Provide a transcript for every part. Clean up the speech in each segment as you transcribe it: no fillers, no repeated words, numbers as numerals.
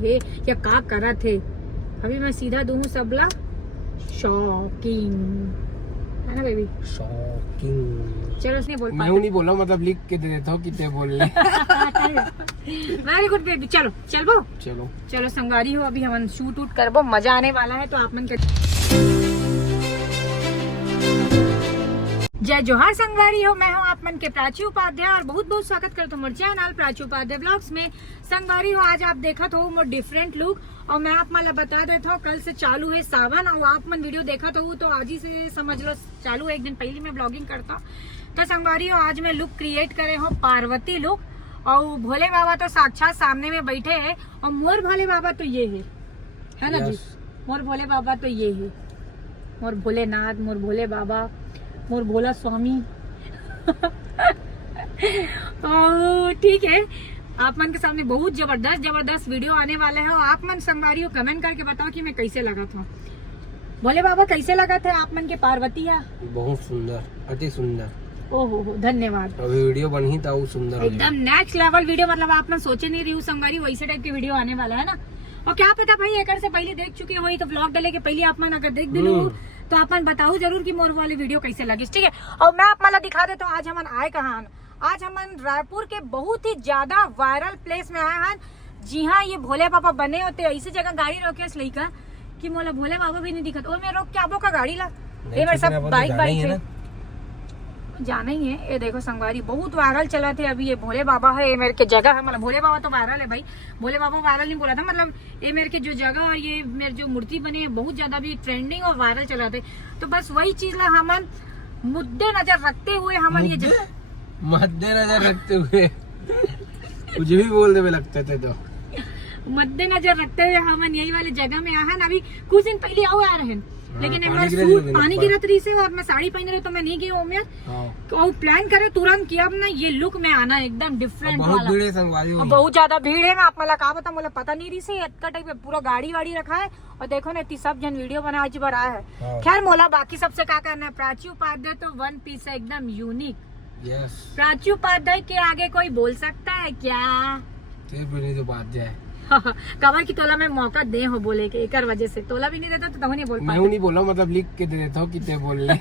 है या का करा थे। अभी मैं सीधा दूँ सबला शॉकिंग है ना बेबी, शॉकिंग। चलो उसने बोल मैं नहीं बोला, मतलब लिख के दे देता हूँ कितने बोलने। Very good baby. चलो चलो चलो चलो संगवारी हो, अभी हम शूट उट करबो, मजा आने वाला है। तो आप मन कर जय जोहार संगवारी हो, मैं हूँ आप मन के प्राची उपाध्याय और बहुत बहुत स्वागत करता हूँ मोर चैनल प्राची उपाध्याय ब्लॉग्स में। संगवारी हो, आज आप देखा हो मोर डिफरेंट लुक और मैं आप मन बता देता हूँ कल से चालू है सावन और आप मन वीडियो देखा तो आज ही से समझ लो चालू है। एक दिन पहले मैं ब्लॉगिंग करता हूँ। तो संगवारी हो, आज मैं लुक क्रिएट करे हूँ पार्वती लुक और भोले बाबा तो साक्षात सामने में बैठे हैं और मोर भोले बाबा तो ये है ना जी। मोर भोले बाबा तो ये है, मोर भोलेनाथ, मोर भोले बाबा, मोर भोला स्वामी। ठीक है, आप मन के सामने बहुत जबरदस्त वीडियो आने वाला है और आप मन संगवारी हो कमेंट करके बताओ कि मैं कैसे लगा था भोले बाबा, कैसे लगा था आप मन के पार्वती। बहुत सुंदर, अति सुंदर। ओहो धन्यवाद। अभी वीडियो बनी था वो सुंदर, एकदम नेक्स्ट लेवल वीडियो, मतलब आप मन सोचे नहीं रही हूँ संगवारी वैसे टाइप की वीडियो आने वाला है ना। और क्या पता भाई एक से पहले देख चुके हो तो व्लॉग डाले के पहले आप मन अगर देख दिलो तो आप मन बताओ जरूर कि मोर वाली वीडियो कैसे लगी। ठीक है, और मैं आप मन दिखा देता हूँ आज हम आए कहाँ। आज हम रायपुर के बहुत ही ज्यादा वायरल प्लेस में आए हैं। जी हाँ, ये भोले बाबा बने होते ऐसी जगह गाड़ी रोके इस लड़का कि मोला भोले बाबा भी नहीं दिखत और मैं रोक के आबो का गाड़ी ला, ये मेरे सब बाइक है जाना ही है। ये देखो संगवारी बहुत वायरल चला थे अभी। ये भोले बाबा है, ये मेरे के जगह है, मतलब भोले बाबा तो वायरल है भाई, भोले बाबा वायरल नहीं बोला था, मतलब ये मेरे के जो जगह और ये मेरे जो मूर्ति बनी है बहुत ज्यादा भी ट्रेंडिंग और वायरल चला थे। तो बस वही चीज ला हमन मुद्दे नजर रखते हुए हमन ये मद्देनजर रखते हुए कुछ भी बोल दे लगते थे तो मद्देनजर रखते हुए हमन यही वाले जगह में आए हैं। अभी कुछ दिन पहले आओ आ रहे हैं, लेकिन सूट पानी गिरत रही से और मैं साड़ी पहन रही तो मैं नहीं गई और प्लान करे तुरंत किया अब ना ये लुक में आना एकदम डिफरेंट वाला। बहुत ज्यादा भीड़ है, मैं आप मला कहा बता मुझे पता नहीं रही से इतना टाइप पूरा गाड़ी वाड़ी रखा है और देखो ना इतनी सब जन वीडियो बना आज बार आया है। खैर मोला बाकी सबसे क्या करना है, प्राची उपाध्याय तो वन पीस है एकदम यूनिक। प्राची उपाध्याय के आगे कोई बोल सकता है क्या? तो बात जाए कवर की तोला में मौका दे हो बोले के एक वजह से तोला भी नहीं देता तो नहीं बोल मैं नहीं बोला, मतलब लिख के दे देता हूँ कितने बोलने।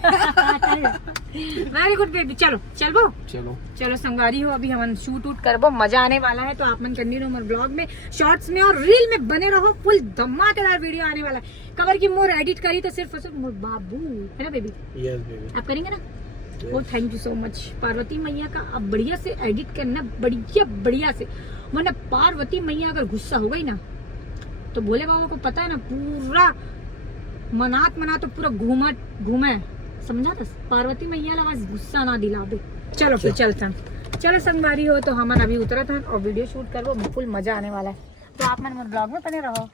Very good baby. चलो चलो चलो चलो संगवारी हो, अभी हम शूट उट करबो, मजा आने वाला है। तो आप मन करनी रहो मोर ब्लॉग में, शॉर्ट्स में और रील में बने रहो, फुल धमाकेदार वीडियो आने वाला है। कवर की मोर एडिट करी तो सिर्फ मोर बाबू है ना बेबी। यस बेबी, आप करेंगे ना। Oh thank you so much. Parvati मैया का अब बढ़िया से एडिट करना, बढ़िया से, वरना पार्वती मैया अगर गुस्सा हो गई ना तो भोले बाबा को पता है ना पूरा मना तो पूरा घूमे समझा था। पार्वती मैया ला बस गुस्सा ना दिलावे। चलो फिर चलते हैं। चलो संगवारी हो, तो हम अभी उतरत हैं और वीडियो शूट करबो, फुल मजा आने वाला है। तो आप मन ब्लॉग में बने रहो।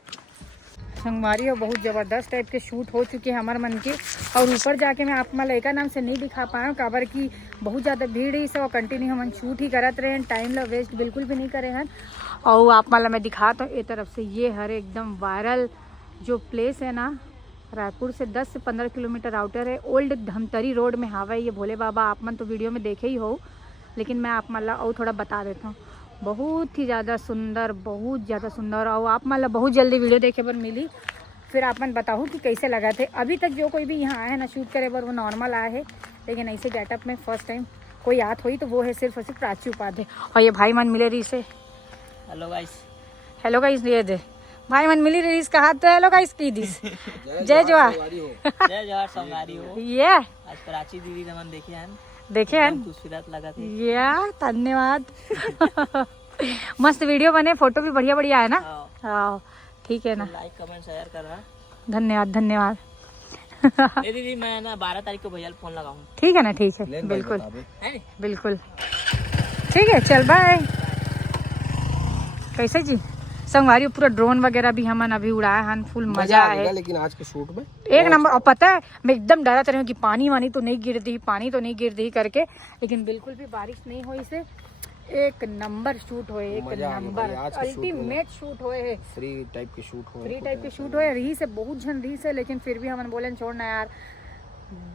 संगवारी हो, बहुत ज़बरदस्त टाइप के शूट हो चुके हैं हमारे मन के और ऊपर जाके मैं आप मला एका नाम से नहीं दिखा पाया हूँ काबर की बहुत ज़्यादा भीड़ है सब, कंटिन्यू हम शूट ही करते रहे हैं, टाइम ला वेस्ट बिल्कुल भी नहीं करे हैं। और आप मला मैं दिखाता हूँ, एक तरफ से ये हर एकदम वायरल जो प्लेस है ना, रायपुर से 10 से 15 किलोमीटर आउटर है, ओल्ड धमतरी रोड में हावा है ये भोले बाबा। आप मन तो वीडियो में देखे ही हो, लेकिन मैं आप मला और थोड़ा बता देता हूँ। बहुत ही ज़्यादा सुंदर, बहुत ज़्यादा सुंदर और आप मतलब बहुत जल्दी वीडियो देखे पर मिली, फिर आप मन बताऊँ कि कैसे लगा थे। अभी तक जो कोई भी यहाँ आया है ना शूट करे पर वो नॉर्मल आया है, लेकिन ऐसे गेटअप में फर्स्ट टाइम कोई याद हुई तो वो है सिर्फ और सिर्फ प्राची उपाध्याय। और ये भाई मन मिले रही से, हेलो गाइस, हेलो गाइस, ये दे भाई मन मिली रही कहा तो हेलो गाइस की दिस। जय जोहार, जय जोहार संगवारी हो। ये आज प्राची दीदी रमन देखे हैं खूबसूरत लगा थे या धन्यवाद। मस्त वीडियो बने, फोटो भी बढ़िया है ना। हाँ ठीक है ना, लाइक कमेंट शेयर करना, धन्यवाद। दीदी मैं ना 12 तारीख को भैया फोन लगाऊं। ठीक है ना, ठीक है बिल्कुल बिल्कुल ठीक है, चल बाय। कैसे जी संगवारी पूरा ड्रोन वगैरह भी हमन अभी उड़ाया हन, फुल मजा है लेकिन आज के शूट में एक नंबर। और पता है मैं एकदम डरा रही हूँ कि पानी तो नहीं गिर दी करके, लेकिन बिल्कुल भी बारिश नहीं हुई से एक नंबर शूट होए, एक नंबर अल्टीमेट शूट होए, फ्री टाइप के शूट होए रही से बहुत जन रही से, लेकिन फिर भी हमन बोले छोड़ना यार,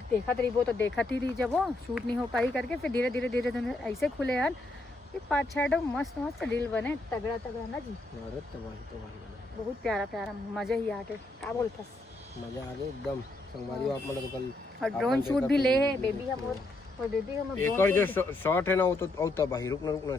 देखत रही वो तो देखत ही रही। जब वो शूट नहीं हो पाई करके फिर धीरे धीरे ऐसे खुले हन ये पाछाड़ो मस्त मस्त रील बने तगड़ा तगड़ा ना जी। अरे तो भाई बहुत प्यारा प्यारा मजा ही आ गया। क्या बोलता मजा आ गया एकदम संगवारी आप मतलब कल और ड्रोन शूट भी ले है बेबी हम और बेबी हम एक और जो शॉट है ना वो तो औता भाई रुकना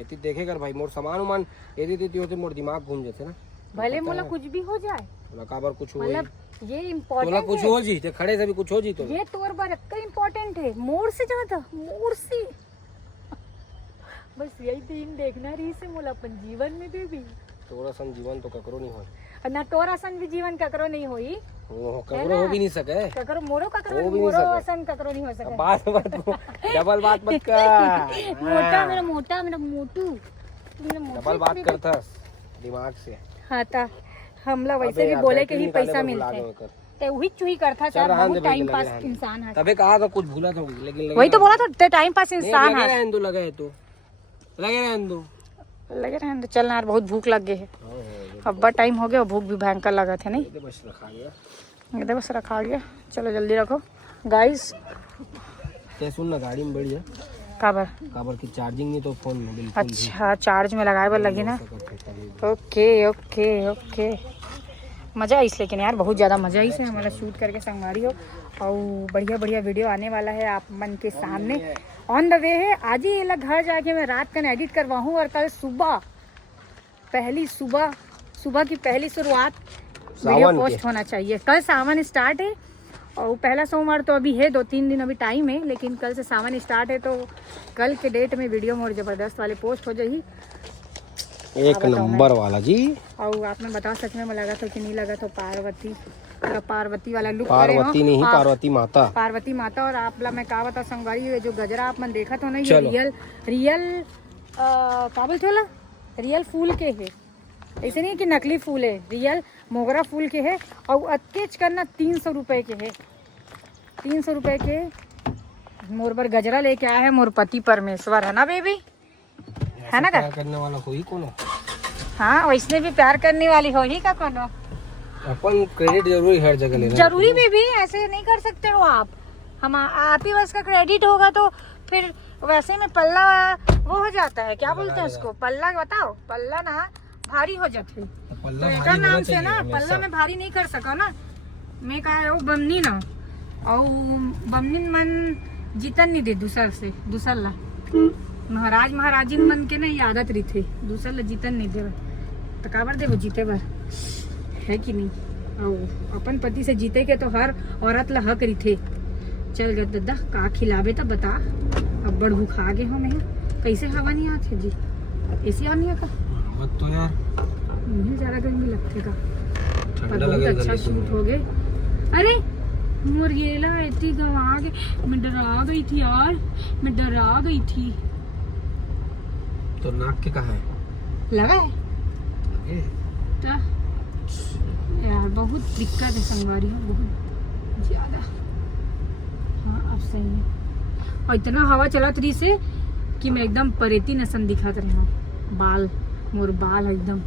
एती देखे कर भाई मोर सामान उमान एदी होते मोर दिमाग घूम जाते ना भले मोला कुछ भी हो जाए तोला काबर कुछ हो मतलब ये तोला इम्पोर्टेंट कुछ हो जी ते खड़े से भी कुछ हो जी तो ये तोर बार का इम्पोर्टेंट है मोर से ज्यादा मोर से बस यही दिन देखना रही से मोला अपन जीवन में बेबी तोरा सन जीवन तो ककरो नहीं होई और ना तोरा सन भी जीवन ककरो नहीं होई वो ककरो हो भी नहीं सके ककरो मोरो हो ककरो भी नहीं मोरो सके। सन ककरो नहीं हो सके बात डबल बात मत कर मोटा मेरा मोटू मेरा मोटू डबल बात करता दिमाग से हाँ था हमला वैसे अबे भी यार, बोले बैटरी के ही निकाले पैसा में बुला मिलते दो कर। ते वही चुही करता चल सर रहने बहुत दे टाइम लगे पास रहने। इंसान है तबे कहा था कुछ भूला था लेकिन वही तो बोला था टाइम पास इंसान लगे है रहने दो लगे तो लगे रहने दो लगे रहने दो चलना यार बहुत भूख लग गई है अब्बा टाइम हो गया और भूख भी भयंकर लगा था नहीं ये बस रखा गया एकदम बस रखा गया चलो जल्दी रखो गाइस ते सुन ना गाड़ी में बैठ जा काबर की चार्जिंग नहीं तो फोन में बिल्कुल अच्छा चार्ज में लगाए बर लगी ना ओके ओके ओके मज़ा आई लेकिन यार बहुत ज़्यादा मज़ा आई से हमारा शूट करके संगवारी हो और बढ़िया बढ़िया वीडियो आने वाला है आप मन के सामने ऑन द वे है। आज ही ये लोग घर जाके मैं रात का एडिट करवाऊँ और कल सुबह सुबह की पहली शुरुआत वीडियो पोस्ट होना चाहिए। कल सावन स्टार्ट है और पहला सोमवार तो अभी है 2-3 दिन अभी टाइम है लेकिन कल से सावन स्टार्ट है तो कल के डेट में वीडियो मोर जबरदस्त वाले पोस्ट हो जाएगी एक नंबर वाला जी। और आपने बताओ सच में लगा था कि नहीं लगा तो पार्वती वाला लुक पार्वती नहीं पार्वती माता और आप ला मैं का बता संगवारी जो गजरा आप मन देखा तो ना ये रियल काबल थोला रियल फूल के है ऐसे नहीं कि नकली फूल है रियल मोगरा फूल के है और अटैच करना 300 रुपए के है 300 रुपए के मोर पर गजरा लेके आया है मोर पति परमेश्वर है ना बेबी है ना प्यार करने वाला कोई कोनो हाँ वैसे भी प्यार करने वाली हो ही का कोनो अपन क्रेडिट जरूरी हर जगह लेना जरूरी भी ऐसे नहीं कर सकते हो आप ही बस का क्रेडिट होगा तो फिर वैसे में पल्ला वो हो जाता है क्या बोलते हैं उसको पल्ला बताओ पल्ला ना भारी हो जाते तो एक नाम से ना पल्ला में भारी नहीं कर सका ना मैं कहा बमनी ना और बमनी मन जीतन नहीं दे दूसर ला महाराजिन मन के नहीं आदत रही थे दूसर ला जीतन नहीं दे तो काबर दे वो जीते बर है कि नहीं और अपन पति से जीते के तो हर औरत ला हक रही थे। चल गए दादा का खिलावे तो बता अब बड़ भूख आ गए हो मैं कैसे हवा नहीं आते जी ऐसी नहीं आता मत तो यार नहीं ज्यादा गर्मी लगते का ठंडा बहुत लगे अच्छा शूट हो गए। अरे मुर्गेला इतनी गवा गई मैं डरा गई थी यार मैं डरा गई थी तो नाक के कहाँ है लगा है तो यार बहुत दिक्कत है संगवारी है बहुत ज्यादा। हाँ अब सही है और इतना हवा चला रही से कि मैं एकदम परेती नसन दिखात रही हूँ बाल मोर बाल एकदम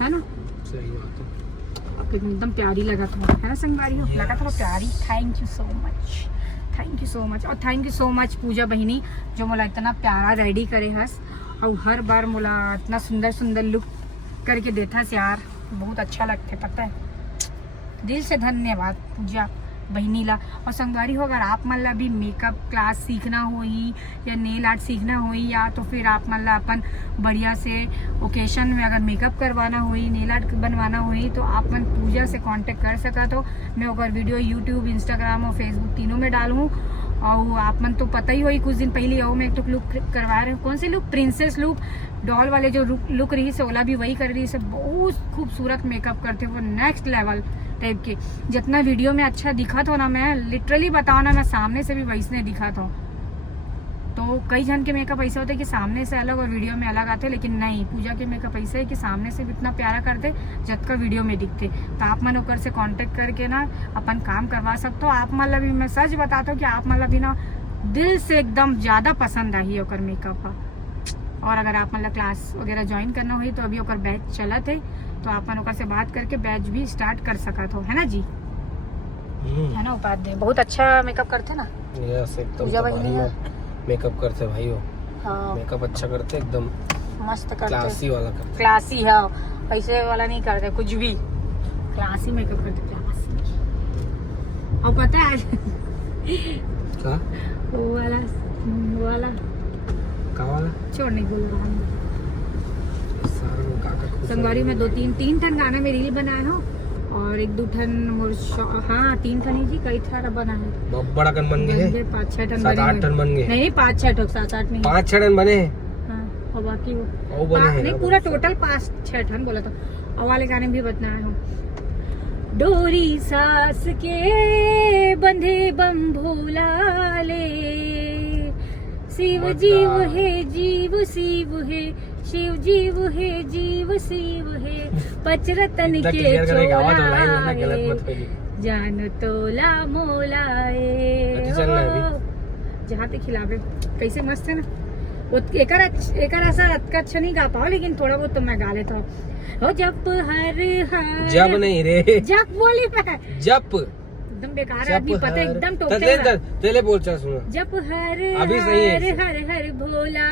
है ना सही बात है लेकिन एकदम प्यारी लगा था है ना संगवारी हो लगा था प्यारी। थैंक यू सो मच और थैंक यू सो मच पूजा बहिनी जो मोला इतना प्यारा रेडी करे हस और हर बार मोला इतना सुंदर लुक करके देता यार बहुत अच्छा लगता है पता है दिल से धन्यवाद पूजा बहनी ला। और संगवारी हो अगर आप मन ला भी मेकअप क्लास सीखना होई या नेल आर्ट सीखना होई या तो फिर आप मन ला अपन बढ़िया से ओकेशन में अगर मेकअप करवाना होई नेल आर्ट बनवाना होई तो आप मन पूजा से कांटेक्ट कर सका तो मैं अगर वीडियो यूट्यूब इंस्टाग्राम और फेसबुक तीनों में डालूँ। और आप मन तो पता ही होई कुछ दिन पहले आओ मैं एक तो लुक करवा रहे हूँ कौन से लुक प्रिंसेस लुक डॉल वाले जो लुक रही से ओला भी वही कर रही है बहुत खूबसूरत मेकअप करते वो नेक्स्ट लेवल टाइप के जितना वीडियो में अच्छा दिखा था ना मैं लिटरली बताओ ना मैं सामने से भी वैसने दिखा था। तो कई जन के मेकअप ऐसा होता है कि सामने से अलग और वीडियो में अलग आते लेकिन नहीं पूजा के मेकअप ऐसा है कि सामने से भी इतना प्यारा करते जब का वीडियो में दिखते। तो आप मन ओकर से कांटेक्ट करके ना अपन काम करवा सकते हो। आप मतलब भी मैं सच बताता हूँ कि आप मतलब भी ना दिल से एकदम ज़्यादा पसंद आई ओकर मेकअप का। और अगर आप मतलब क्लास वगैरह ज्वाइन करना हुई तो अभी ओकर बैच चलत है तो आप मन ओकर से बात करके बैच भी स्टार्ट कर सकत हो है ना जी है ना उपाध्याय बहुत अच्छा मेकअप करते ना यस एकदम पूजा बहिनी मेकअप करते भाई हो, हाँ मेकअप अच्छा करते एकदम मस्त करते, क्लासी वाला करते। क्लासी है, ऐसे वाला नहीं करते कुछ भी, क्लासी मेकअप करते, क्लासी। और पता है क्या वो वाला का वाला छोड़ नहीं बोल रहा हूँ। सारा वो काका खुश संगवारी में 2-3 ठन गाना में रील बनाए हो और 1-2 ठन हाँ 3 ठन ही जी, कई सारा बना है। बहुत बड़ा कन बन गए हैं, 5-6 ठन 7-8 टन बन गए। नहीं 5-6 ठन, 7-8 नहीं, 5-6 टन बने हैं। हाँ, और बाकी वो बने हैं नहीं ना, पूरा बहुत टोटल 5-6 ठन बोला तो। और वाले गाने भी बताए हो, डोरी सास के बंधे बम भोला ले, शिव जीव है जीव शिव है, शिव जीव है जीव शिव है, पचरतन इतना के क्लियर करने की आवाज और लाइन चोला वरना गलत है, मत करिए। जान तोला मोला अति चल रहा है जहाँ तक खिलावे कैसे मस्त है ना। वो एकर ऐसा अच्छा नहीं गा पाओ, लेकिन थोड़ा बहुत तो मैं गा लेता हूँ। हो जप हर हर जब नहीं रे, जप बोली मैं, जप एकदम बेकार जप आदमी, पता है, हर- एकदम तले टोकते तले बोल चल सुनो। जप हर अभी सही है हर ऐसे। हर हर भोला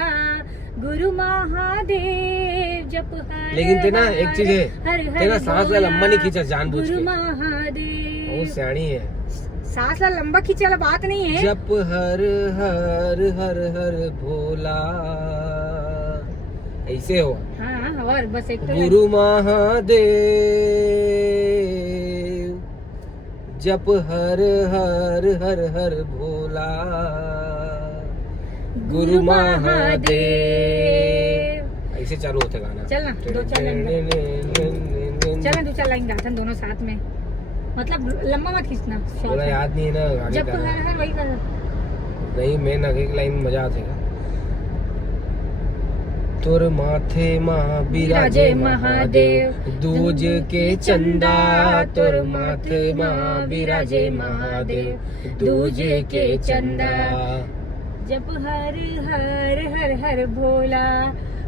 गुरु महादेव, जप हर लेकिन तेना हर एक चीज है, हर हर तेना सांस ला भोला, लंबा नहीं खींचा जानबूझ गुरु के, महादेव। वो सियाणी है। सांस ला लंबा खींचे वाला बात नहीं है। जप हर हर हर हर भोला, ऐसे हो। हाँ और बस एक तो गुरु महादेव, जप हर हर हर हर भोला, गुरु महादेव, ऐसे चालू होते गाना। चल ना, 2-4 लाइन चल ना, 2-4 लाइन गाथन दोनों साथ में, मतलब लंबा मत खींचना। थोड़ा याद नहीं है ना आगे जब का। हर हर वही कर। नहीं मेन आगे की लाइन मजा आतेगा। तोर माथे माँ बिराजे महादेव, दूज के चंदा, तोर माथे माँ बिराजे महादेव, दूज के चंदा। जब हर हर हर हर भोला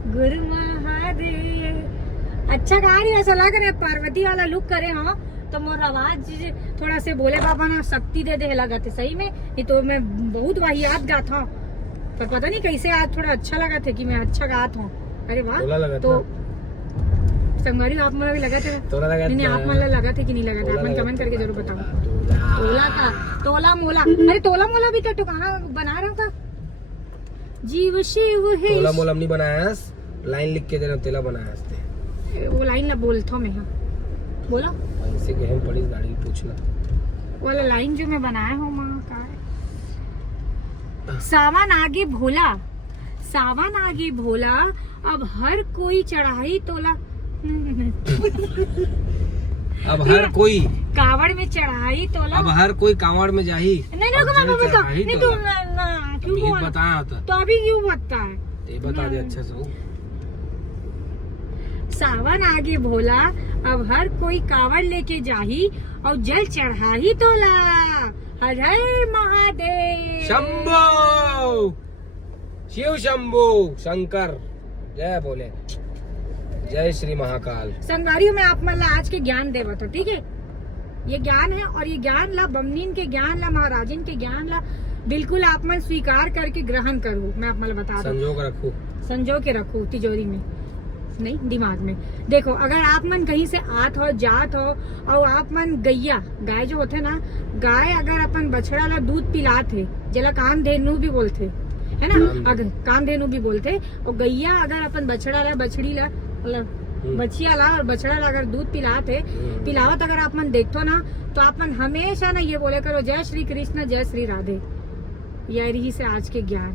गुरु महादेव। अच्छा गा रही है, ऐसा लग रहा है पार्वती वाला लुक करे। हाँ तो मोर आवाज थोड़ा से बोले बाबा ना शक्ति दे दे लगा थे सही में, नहीं तो मैं बहुत वाहियात गाता हूँ, पर पता नहीं कैसे आज थोड़ा अच्छा लगा था कि मैं अच्छा गाता हूँ। अरे वाह, तो संगवारी आप मला भी लगा था, नहीं आप मला लगा था कि नहीं लगा था, आप कमेंट करके जरूर बताओ। तोला था, तोला मोला, अरे तोला मोला भी तो गाना बना रहा था। जीव शिव है, तोला मोला नहीं बनाया, लाइन लिख के देना, तेला बनाया। वो लाइन ना बोलता मैं, हाँ बोला ऐसे के हम पड़ी गाड़ी पूछना वाला लाइन जो मैं बनाया हूँ माँ का है। सावन आगे भोला, सावन आगे भोला, अब हर कोई चढ़ाई तोला। अब हर कोई कावड़ में चढ़ाई तोला। अब हर कोई कांवड़ में जाही। नहीं नहीं तू क्यों गीत बोल, बताया होता तो अभी क्यों बता है। ते बता दे अच्छा से। सावन आगे भोला, अब हर कोई कावड़ लेके जाही और जल चढ़ाही तोला। हर हर महादेव, शंभो शिव शंभो शंकर, जय बोले, जय श्री महाकाल। संगवारियों में आप मतलब आज के ज्ञान देवा तो ठीक है, ये ज्ञान है और ये ज्ञान ला बमनीन के ज्ञान ला महाराजिन के ज्ञान ला बिल्कुल आप मन स्वीकार करके ग्रहण करो। मैं आप मतलब बता दूं, संजो के रखो, संजो के रखो तिजोरी में, नहीं दिमाग में। देखो अगर आप मन कहीं से आत हो जात हो और आप मन गैया, गाय जो होते ना, गाय अगर अपन बछड़ा ला दूध पिलाते, जला कान धेनु भी बोलते है ना, अगर कान धेनु भी बोलते, और गैया अगर अपन बछड़ा ला बछड़ी ला मतलब बछिया ला और बछड़ा ला अगर दूध पिलाते पिलावत अगर आप मन देखते ना, तो आप मन हमेशा ना ये बोले करो जय श्री कृष्ण जय श्री राधे। यही से आज के ज्ञान,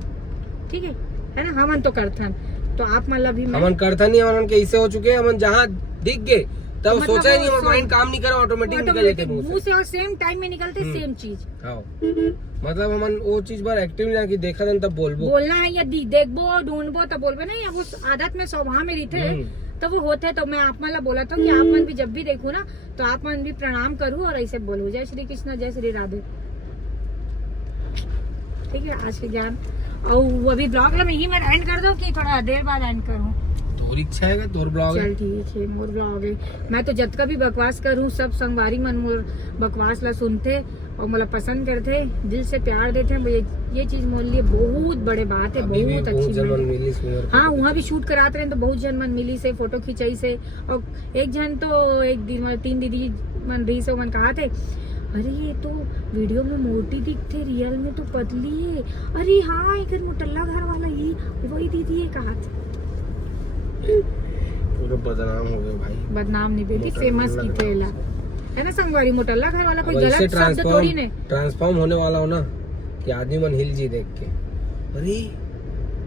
ठीक है ना। हमन तो करथन, तो आप मतलब भी हमन करता नहीं, हमन कैसे हो चुके, हमन जहाँ दिख गए तब मतलब सोचा ही नहीं, वो माइंड काम नहीं करा, ऑटोमेटिक निकल जाते मुंह से और सेम टाइम में निकलते सेम चीज। हाँ मतलब हमन वो चीज पर एक्टिव ना कि देखा था तब बोलबो, बोलना है या देखबो ढूंढबो तब बोलबो नहीं, अब उस आदत में स्वभाव में रहते तो वो होते। तो मैं आप मतलब बोला था कि आप मन भी जब भी देखो ना तो आप मन भी प्रणाम करूँ और ऐसे बोलो जय श्री कृष्ण जय श्री राधे, ठीक है। आज के ज्ञान और वो अभी ब्लॉग में यही मैं एंड कर दूं कि थोड़ा देर बाद एंड करूं, तोर इच्छा है, तोर ब्लॉग है। चल ठीक है, मोर ब्लॉग है। मैं तो जब का भी बकवास करूं सब संगवारी मन मोर बकवास ला सुनते और मतलब पसंद करते दिल से प्यार देते हैं ये चीज मोल लिए बहुत बड़े बात है, बहुत अच्छी बात। हाँ वहाँ भी शूट कराते रहे तो बहुत जन मन मिली से फोटो खिंचाई से। और एक जन तो एक दिन 3 दीदी मन रही से मन कहा थे अरे ये तो वीडियो में मोटी दिखते रियल में तो पतली है। अरे हाँ एक मोटल्ला घर वाला ही वही दीदी है कहा थे। बदनाम हो गए भाई। बदनाम नहीं बेटी फेमस की थे है ना संगवारी मोटल्ला घर वाला कोई गलत शब्द थोड़ी ने ट्रांसफॉर्म होने वाला हो ना कि आदमी मन हिल जी देख के। अरे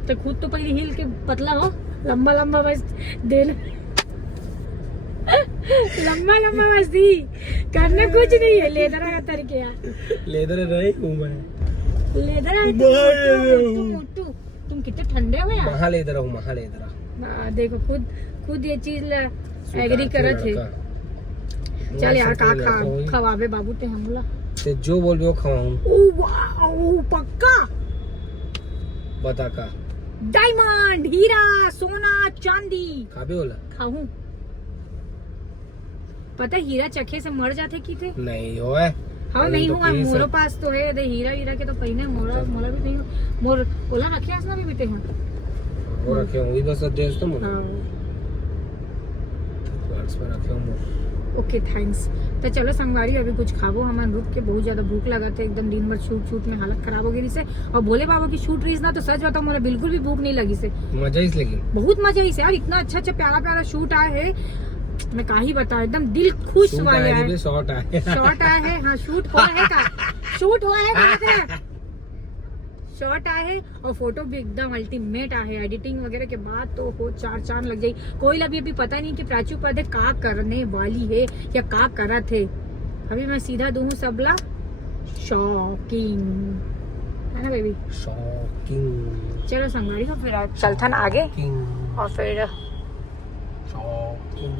तो खुद तो पहले हिल के पतला हो लंबा लंबा बस दे लंबा लंबा बस दी करने कुछ नहीं है। लेदर का तरके यार लेदर नहीं हूँ मैं। लेदर है मोटू तुम कितने ठंडे हो यार। महा लेदर हूँ महा लेदर। देखो खुद ये चीज एग्री करे थे। चल यार का खवाबे बाबू ते हमला ते जो बोल वो खवाऊं। पक्का बता का डायमंड हीरा सोना चांदी खाबे बोला खाऊं। पता हीरा चखे से मर जाते की थे नहीं हो है। हाँ नहीं हुआ मोरो पास तो है दे हीरा के तो पहिने मोरा मोरा भी नहीं मोर ओला रखे आसना भी बीते हैं वो रखे होंगे बस देश तो मोर वर्ड्स पर रखे होंगे। Okay thanks. तो चलो संगवारी अभी कुछ खाबो हमारे रुक के बहुत ज्यादा भूख लगा था एकदम दिन भर शूट में हालत खराब हो गई से। और भोले बाबा की शूट रही ना तो सच बताओ मुझे बिल्कुल भी भूख नहीं लगी से। मजा इस लगी बहुत मजा ही से यार इतना अच्छा प्यारा शूट आया है मैं का ही बताऊं एकदम दिल खुश वाले है। शॉट आया है हाँ शूट हुआ है शॉट आए है और फोटो भी एकदम अल्टीमेट आए है। एडिटिंग वगैरह के बाद तो हो 4 चांद लग जाये। कोई अभी पता नहीं कि प्राची उपाध्याय का करने वाली है या का करा थे। अभी मैं सीधा दूं सबला शॉकिंग है ना बेबी शॉकिंग। चलो संगवारी को फिर चलता ना आगे और फिर शॉकिंग।